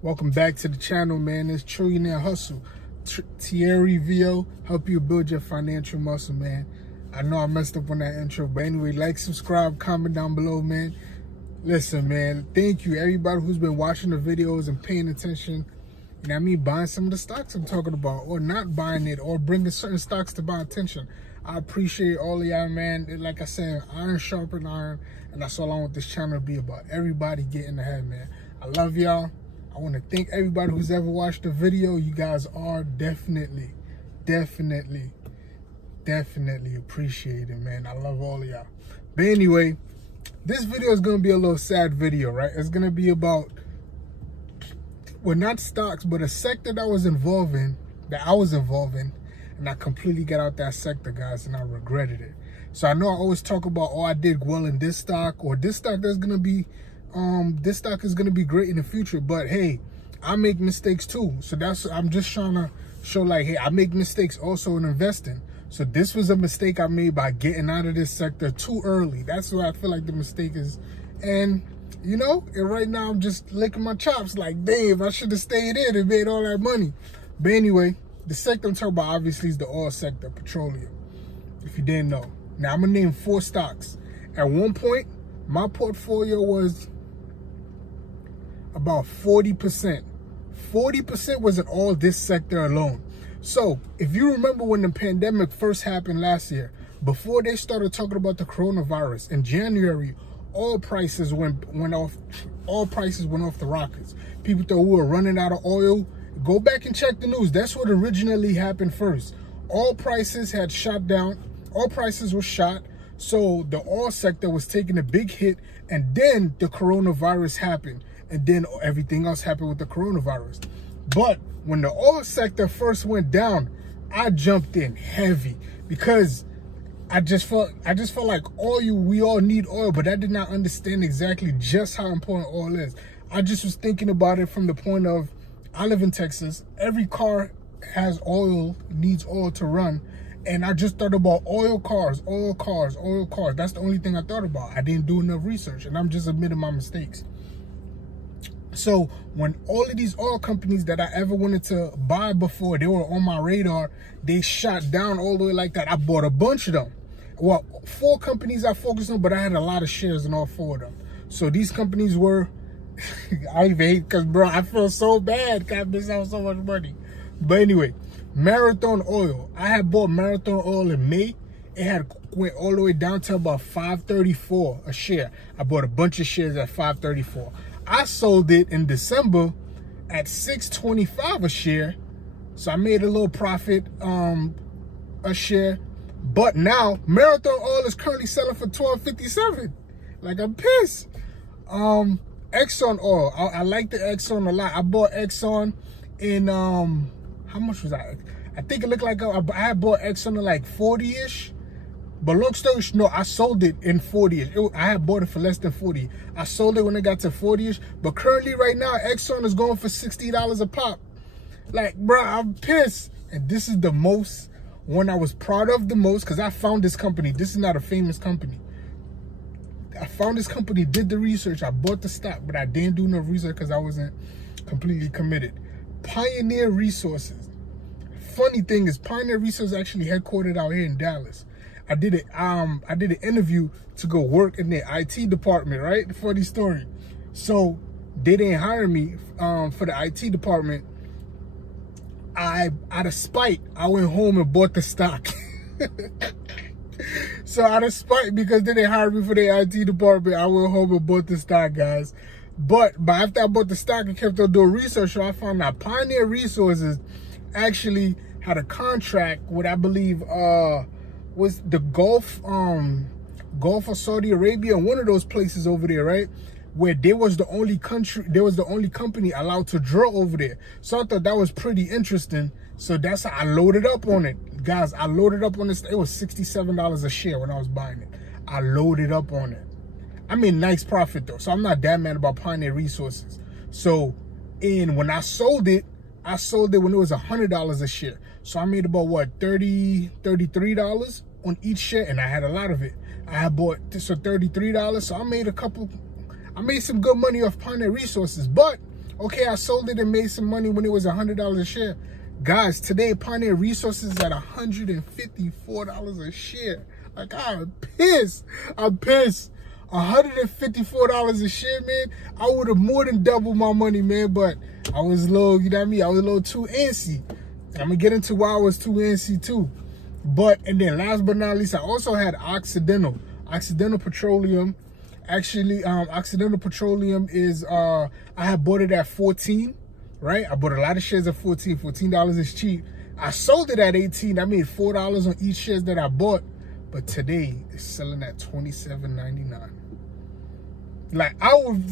Welcome back to the channel, man. It's Trillionaire Hustle. Thierry VO, help you build your financial muscle, man. I know I messed up on that intro, but anyway, like, subscribe, comment down below, man. Listen, man, thank you everybody who's been watching the videos and paying attention. You know what I mean? Buying some of the stocks I'm talking about, or not buying it, or bringing certain stocks to my attention. I appreciate all of y'all, man. Like I said, iron sharpen iron, and that's all I want this channel to be about. Everybody getting ahead, man. I love y'all. I want to thank everybody who's ever watched the video. You guys are definitely appreciated, man. I love all of y'all. But anyway, this video is going to be a little sad video, right? It's going to be about, well, not stocks, but a sector that I was involved in, and I completely got out that sector, guys, and I regretted it. So I know I always talk about, oh, I did well in this stock, or this stock that's going to be, this stock is going to be great in the future. But hey, I make mistakes too. So I'm just trying to show, like, hey, I make mistakes also in investing. So this was a mistake I made by getting out of this sector too early. That's what I feel like the mistake is. And you know, and right now I'm just licking my chops like, damn, I should have stayed in and made all that money. But anyway, the sector I'm talking about obviously is the oil sector, petroleum, if you didn't know. Now I'm gonna name 4 stocks. At one point, my portfolio was about 40%. 40% was in all this sector alone. So if you remember when the pandemic first happened last year, before they started talking about the coronavirus, in January, oil prices went off. All prices went off the rockets. People thought we were running out of oil. Go back and check the news. That's what originally happened first. Oil prices had shot down. Oil prices were shot. So the oil sector was taking a big hit, and then the coronavirus happened, and then everything else happened with the coronavirus. But when the oil sector first went down, I jumped in heavy because I just felt like oil, we all need oil, but I did not understand exactly just how important oil is. I just was thinking about it from the point of, I live in Texas. Every car has oil, needs oil to run. And I just thought about oil cars. That's the only thing I thought about. I didn't do enough research, and I'm just admitting my mistakes. So when all of these oil companies that I ever wanted to buy before, they were on my radar, they shot down all the way like that. I bought a bunch of them. Well, 4 companies I focused on, but I had a lot of shares in all 4 of them. So these companies were, I even hate, because bro, I feel so bad because I missed out so much money. But anyway, Marathon Oil. I had bought Marathon Oil in May. It had went all the way down to about $5.34 a share. I bought a bunch of shares at $5.34. I sold it in December at $6.25 a share. So I made a little profit a share. But now Marathon Oil is currently selling for $12.57. Like, I'm pissed. Exxon Oil. I like the Exxon a lot. I bought Exxon in how much was that? I think it looked like I had bought Exxon in like 40-ish. But long story short, no, I sold it in 40-ish. I had bought it for less than 40. I sold it when it got to 40-ish. But currently right now, Exxon is going for $60 a pop. Like, bro, I'm pissed. And this is the most, one I was proud of the most, because I found this company. This is not a famous company. I found this company, did the research. I bought the stock, but I didn't do enough research because I wasn't completely committed. Pioneer Resources. Funny thing is, Pioneer Resources actually headquartered out here in Dallas. I did an interview to go work in their IT department, right? Funny story. So they didn't hire me for the IT department. Out of spite, I went home and bought the stock. So out of spite, because they didn't hire me for the IT department, I went home and bought the stock, guys. But after I bought the stock and kept on doing research, so I found out Pioneer Resources actually had a contract with, I believe, was the Gulf of Saudi Arabia, one of those places over there, right? Where there was the only company allowed to drill over there. So I thought that was pretty interesting. So that's how I loaded up on it. Guys, I loaded up on this. It was $67 a share when I was buying it. I loaded up on it. I made nice profit though. So I'm not that mad about Pioneer Resources. So when I sold it when it was $100 a share. So I made about what, $33 on each share, and I had a lot of it. I had bought this for $33. So I made some good money off Pioneer Resources. But Okay, I sold it and made some money when it was $100 a share. Guys, today Pioneer Resources is at $154 a share. Like, I'm pissed. $154 a share, man. I would have more than doubled my money, man, but I was a little, you know what I mean? I was a little too antsy. I'm gonna get into why I was too antsy too. But, and then last but not least, I also had Occidental Petroleum. Actually, Occidental Petroleum is, I had bought it at 14, right? I bought a lot of shares at 14. $14 is cheap. I sold it at 18. I made $4 on each shares that I bought. But today it's selling at $27.99. Like, I'm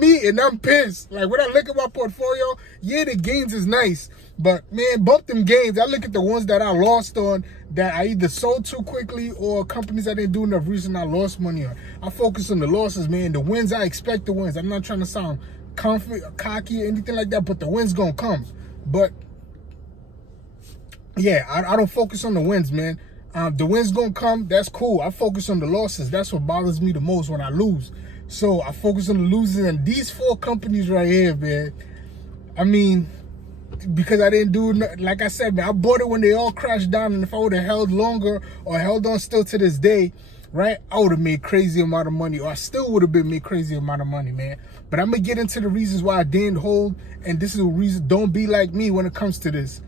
me and I'm pissed. Like, when I look at my portfolio, yeah, the gains is nice, but man, bump them gains. I look at the ones that I lost on, that I either sold too quickly or companies I didn't do enough reason I lost money on. I focus on the losses, man. The wins, I expect the wins. I'm not trying to sound confident, cocky, or anything like that, but the wins gonna come. But yeah, I don't focus on the wins, man. The wins gonna come, that's cool. I focus on the losses. That's what bothers me the most when I lose. So I focus on the losers, and these 4 companies right here, man. I mean, because I didn't do, like I said, man, I bought it when they all crashed down, and if I would have held longer or held on still to this day, right, I would have made crazy amount of money, or I still would have been made crazy amount of money, man. But I'm gonna get into the reasons why I didn't hold, and this is the reason. Don't be like me when it comes to this.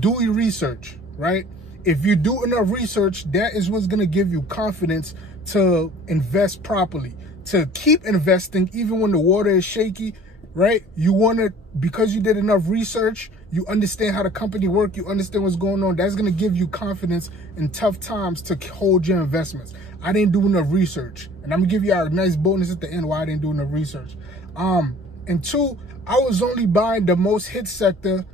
Do your research, right? If you do enough research, that is what's going to give you confidence to invest properly, to keep investing even when the water is shaky, right? You want to, because you did enough research, you understand how the company works, you understand what's going on. That's going to give you confidence in tough times to hold your investments. I didn't do enough research, and I'm going to give you a nice bonus at the end why I didn't do enough research. And 2, I was only buying the most hit sector.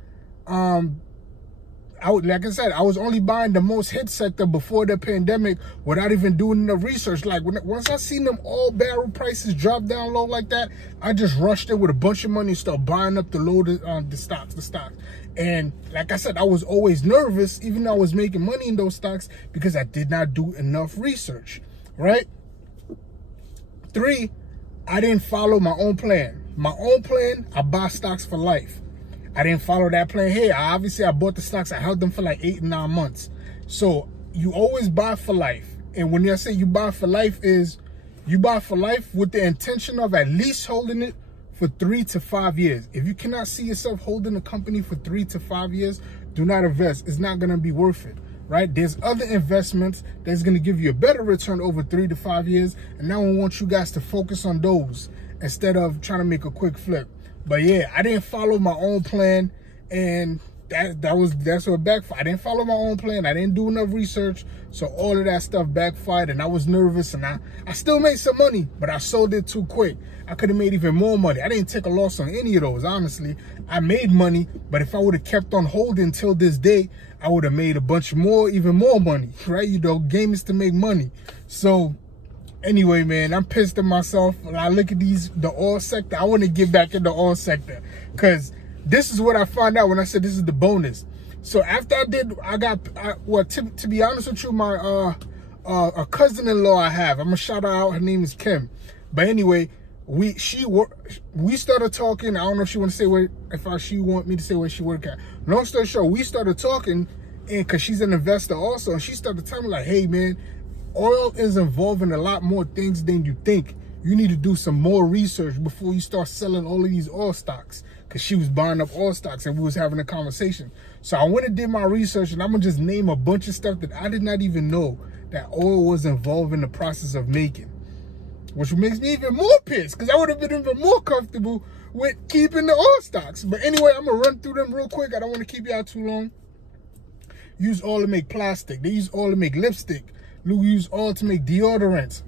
Like I said, I was only buying the most hit sector before the pandemic without even doing the research. Like, once I seen them all barrel prices drop down low like that, I just rushed in with a bunch of money and started buying up the stocks. And like I said, I was always nervous, even though I was making money in those stocks, because I did not do enough research, right? 3, I didn't follow my own plan. My own plan, I buy stocks for life. I didn't follow that plan. Hey, obviously I bought the stocks. I held them for like 8 and 9 months. So you always buy for life. And when I say you buy for life, is you buy for life with the intention of at least holding it for 3 to 5 years. If you cannot see yourself holding a company for 3 to 5 years, do not invest. It's not going to be worth it, right? There's other investments that's going to give you a better return over 3 to 5 years. And now I want you guys to focus on those instead of trying to make a quick flip. But yeah, I didn't follow my own plan, and that's what backfired. I didn't follow my own plan. I didn't do enough research, so all of that stuff backfired, and I was nervous, and I still made some money, but I sold it too quick. I could have made even more money. I didn't take a loss on any of those, honestly. I made money, but if I would have kept on holding till this day, I would have made a bunch more, even more money, right? You know, game is to make money. So anyway, man, I'm pissed at myself. When I look at the oil sector, I want to get back in the oil sector, because this is what I found out when I said this is the bonus. So after to be honest with you, my a cousin-in-law I have, I'm gonna shout her out. Her name is Kim. But anyway, we started talking. I don't know if she want to say where, she want me to say where she work at. Long story short, we started talking, and because she's an investor also, and she started telling me like, hey man, oil is involved in a lot more things than you think. You need to do some more research before you start selling all of these oil stocks, because she was buying up oil stocks and we was having a conversation. So I went and did my research, and I'm gonna just name a bunch of stuff that I did not even know that oil was involved in the process of making, which makes me even more pissed, because I would have been even more comfortable with keeping the oil stocks. But anyway, I'm gonna run through them real quick. I don't want to keep you out too long. Use oil to make plastic. They use oil to make lipstick. We use oil to make deodorants.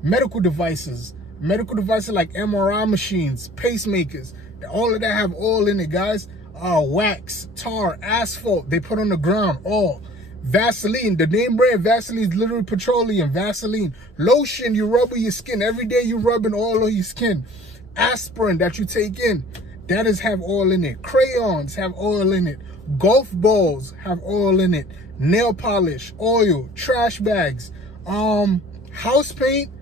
Medical devices like MRI machines, pacemakers, all of that have oil in it, guys. Wax, tar, asphalt, they put on the ground, oil. Vaseline, the name brand Vaseline is literally petroleum. Vaseline. Lotion you rub on your skin. Every day you rubbing oil on your skin. Aspirin that you take in, that have oil in it. Crayons have oil in it. Golf balls have oil in it. Nail polish, oil, trash bags, house paint,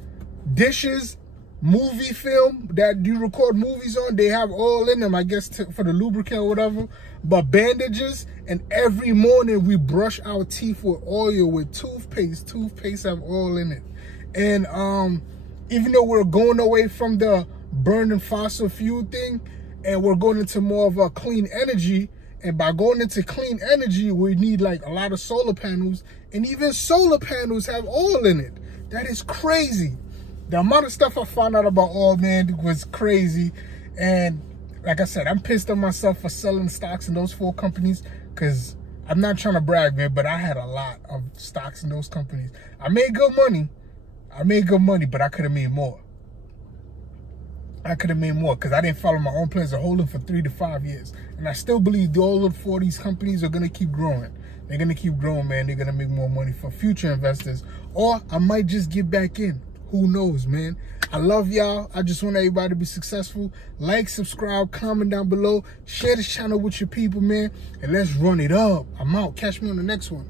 dishes, movie film that you record movies on, they have oil in them, I guess, for the lubricant or whatever. But bandages, and every morning we brush our teeth with oil, with toothpaste. Toothpaste have oil in it. And even though we're going away from the burning fossil fuel thing, and we're going into more of a clean energy, and by going into clean energy, we need like a lot of solar panels, and even solar panels have oil in it. That is crazy. The amount of stuff I found out about oil, man, was crazy. And like I said, I'm pissed at myself for selling stocks in those 4 companies, because I'm not trying to brag, man, but I had a lot of stocks in those companies. I made good money. But I could have made more. Because I didn't follow my own plans of holding for 3 to 5 years. And I still believe all of 4 of these companies are going to keep growing. They're going to keep growing, man. They're going to make more money for future investors. Or I might just get back in. Who knows, man? I love y'all. I just want everybody to be successful. Like, subscribe, comment down below. Share this channel with your people, man. And let's run it up. I'm out. Catch me on the next one.